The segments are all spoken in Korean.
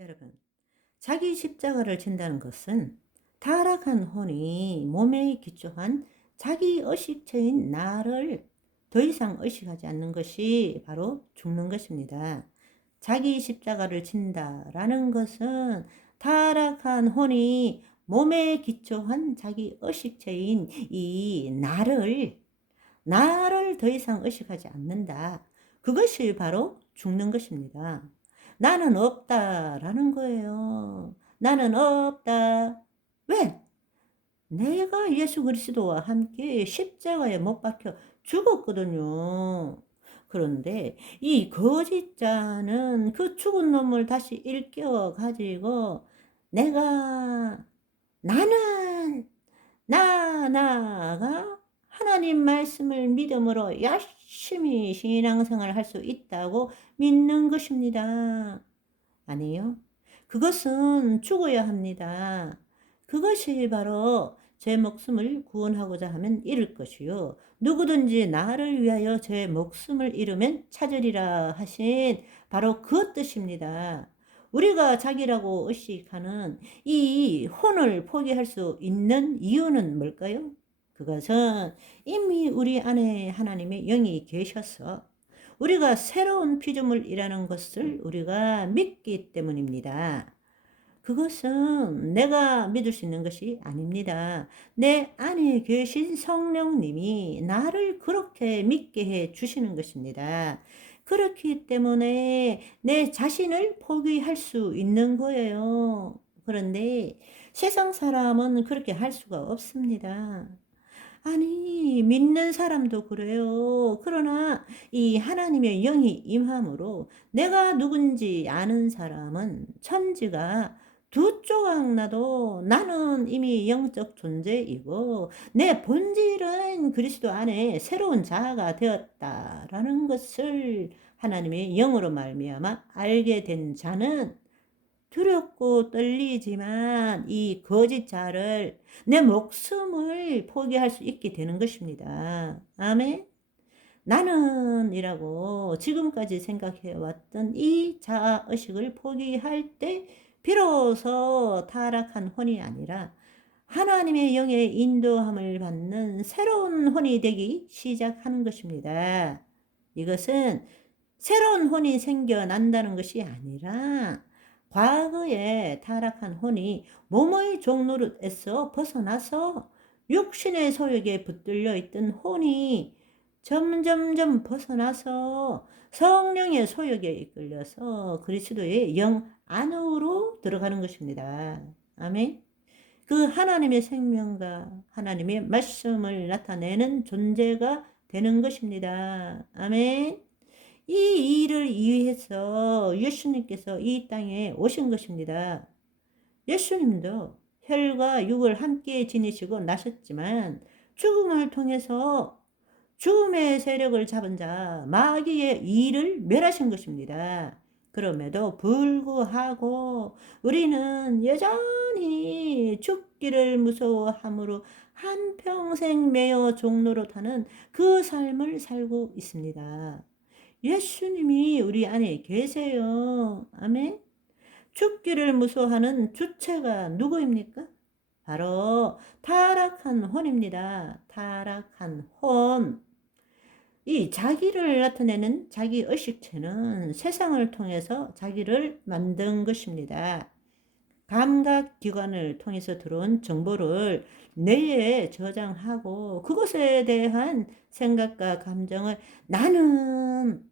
여러분, 자기 십자가를 진다는 것은 타락한 혼이 몸에 기초한 자기 의식체인 나를 더 이상 의식하지 않는 것이 바로 죽는 것입니다. 자기 십자가를 진다라는 것은 타락한 혼이 몸에 기초한 자기 의식체인 이 나를 더 이상 의식하지 않는다. 그것이 바로 죽는 것입니다. 나는 없다라는 거예요. 나는 없다. 왜? 내가 예수 그리스도와 함께 십자가에 못 박혀 죽었거든요. 그런데 이 거짓자는 그 죽은 놈을 다시 일깨워 가지고 내가 나는 나가 하나님 말씀을 믿음으로 열심히 신앙생활을 할 수 있다고 믿는 것입니다. 아니요. 그것은 죽어야 합니다. 그것이 바로 제 목숨을 구원하고자 하면 잃을 것이요. 누구든지 나를 위하여 제 목숨을 잃으면 찾으리라 하신 바로 그 뜻입니다. 우리가 자기라고 의식하는 이 혼을 포기할 수 있는 이유는 뭘까요? 그것은 이미 우리 안에 하나님의 영이 계셔서 우리가 새로운 피조물이라는 것을 우리가 믿기 때문입니다. 그것은 내가 믿을 수 있는 것이 아닙니다. 내 안에 계신 성령님이 나를 그렇게 믿게 해 주시는 것입니다. 그렇기 때문에 내 자신을 포기할 수 있는 거예요. 그런데 세상 사람은 그렇게 할 수가 없습니다. 아니, 믿는 사람도 그래요. 그러나 이 하나님의 영이 임함으로 내가 누군지 아는 사람은 천지가 두 조각 나도 나는 이미 영적 존재이고 내 본질은 그리스도 안에 새로운 자아가 되었다라는 것을 하나님의 영으로 말미암아 알게 된 자는 두렵고 떨리지만 이 거짓 자를 내 목숨을 포기할 수 있게 되는 것입니다. 아멘. 나는이라고 지금까지 생각해 왔던 이 자아의식을 포기할 때 비로소 타락한 혼이 아니라 하나님의 영의 인도함을 받는 새로운 혼이 되기 시작하는 것입니다. 이것은 새로운 혼이 생겨난다는 것이 아니라 과거에 타락한 혼이 몸의 종노릇에서 벗어나서 육신의 소욕에 붙들려 있던 혼이 점점점 벗어나서 성령의 소욕에 이끌려서 그리스도의 영 안으로 들어가는 것입니다. 아멘. 그 하나님의 생명과 하나님의 말씀을 나타내는 존재가 되는 것입니다. 아멘. 이 일을 위해서 예수님께서 이 땅에 오신 것입니다. 예수님도 혈과 육을 함께 지니시고 나셨지만 죽음을 통해서 죽음의 세력을 잡은 자 마귀의 일을 멸하신 것입니다. 그럼에도 불구하고 우리는 여전히 죽기를 무서워함으로 한평생 매어 종노릇하는 그 삶을 살고 있습니다. 예수님이 우리 안에 계세요. 아멘. 죽기를 무서워하는 주체가 누구입니까? 바로 타락한 혼입니다. 타락한 혼. 이 자기를 나타내는 자기 의식체는 세상을 통해서 자기를 만든 것입니다. 감각기관을 통해서 들어온 정보를 뇌에 저장하고 그것에 대한 생각과 감정을 나는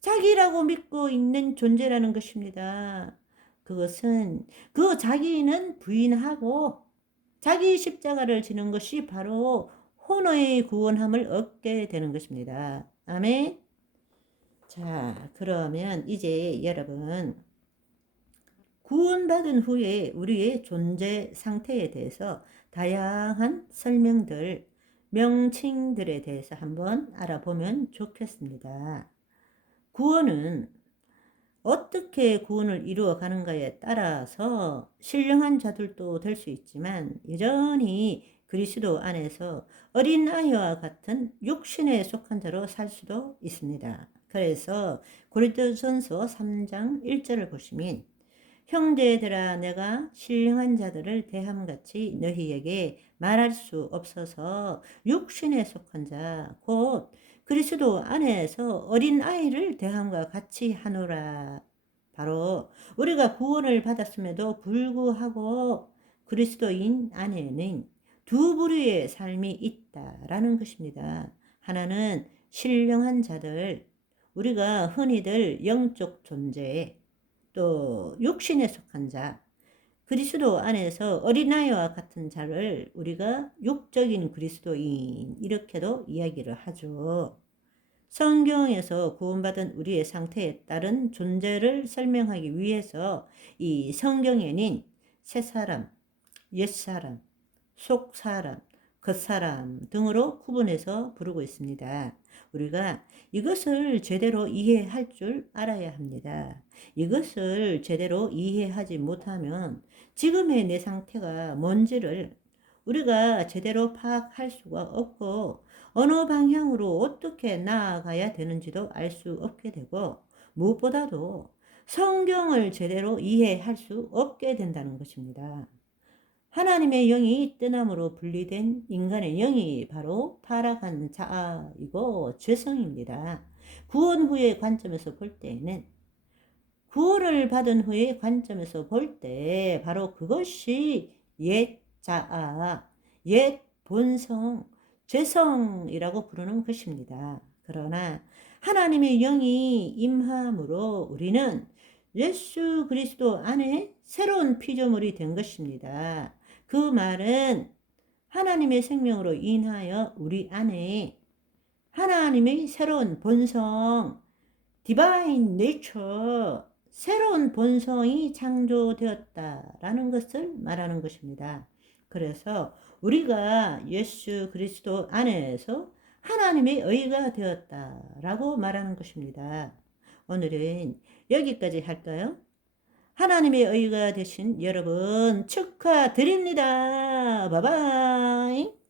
자기라고 믿고 있는 존재라는 것입니다. 그것은 그 자기는 부인하고 자기 십자가를 지는 것이 바로 혼의 구원함을 얻게 되는 것입니다. 아멘. 자, 그러면 이제 여러분 구원받은 후에 우리의 존재 상태에 대해서 다양한 설명들, 명칭들에 대해서 한번 알아보면 좋겠습니다. 구원은 어떻게 구원을 이루어 가는가에 따라서 신령한 자들도 될 수 있지만 여전히 그리스도 안에서 어린아이와 같은 육신에 속한 자로 살 수도 있습니다. 그래서 고린도전서 3장 1절을 보시면 형제들아 내가 신령한 자들을 대함같이 너희에게 말할 수 없어서 육신에 속한 자 곧 그리스도 안에서 어린 아이를 대함과 같이 하노라. 바로 우리가 구원을 받았음에도 불구하고 그리스도인 안에는 두 부류의 삶이 있다라는 것입니다. 하나는 신령한 자들, 우리가 흔히들 영적 존재, 또 육신에 속한 자, 그리스도 안에서 어린아이와 같은 자를 우리가 육적인 그리스도인 이렇게도 이야기를 하죠. 성경에서 구원받은 우리의 상태에 따른 존재를 설명하기 위해서 이 성경에는 새사람, 옛사람, 속사람, 겉사람 등으로 구분해서 부르고 있습니다. 우리가 이것을 제대로 이해할 줄 알아야 합니다. 이것을 제대로 이해하지 못하면 지금의 내 상태가 뭔지를 우리가 제대로 파악할 수가 없고 어느 방향으로 어떻게 나아가야 되는지도 알 수 없게 되고 무엇보다도 성경을 제대로 이해할 수 없게 된다는 것입니다. 하나님의 영이 떠남으로 분리된 인간의 영이 바로 타락한 자아이고 죄성입니다. 구원 후의 관점에서 볼 때에는 구원을 받은 후의 관점에서 볼 때 바로 그것이 옛 자아, 옛 본성, 죄성이라고 부르는 것입니다. 그러나 하나님의 영이 임함으로 우리는 예수 그리스도 안에 새로운 피조물이 된 것입니다. 그 말은 하나님의 생명으로 인하여 우리 안에 하나님의 새로운 본성, 디바인 네이처, 새로운 본성이 창조되었다라는 것을 말하는 것입니다. 그래서 우리가 예수 그리스도 안에서 하나님의 의가 되었다라고 말하는 것입니다. 오늘은 여기까지 할까요? 하나님의 의가 되신 여러분 축하드립니다. 바이바이.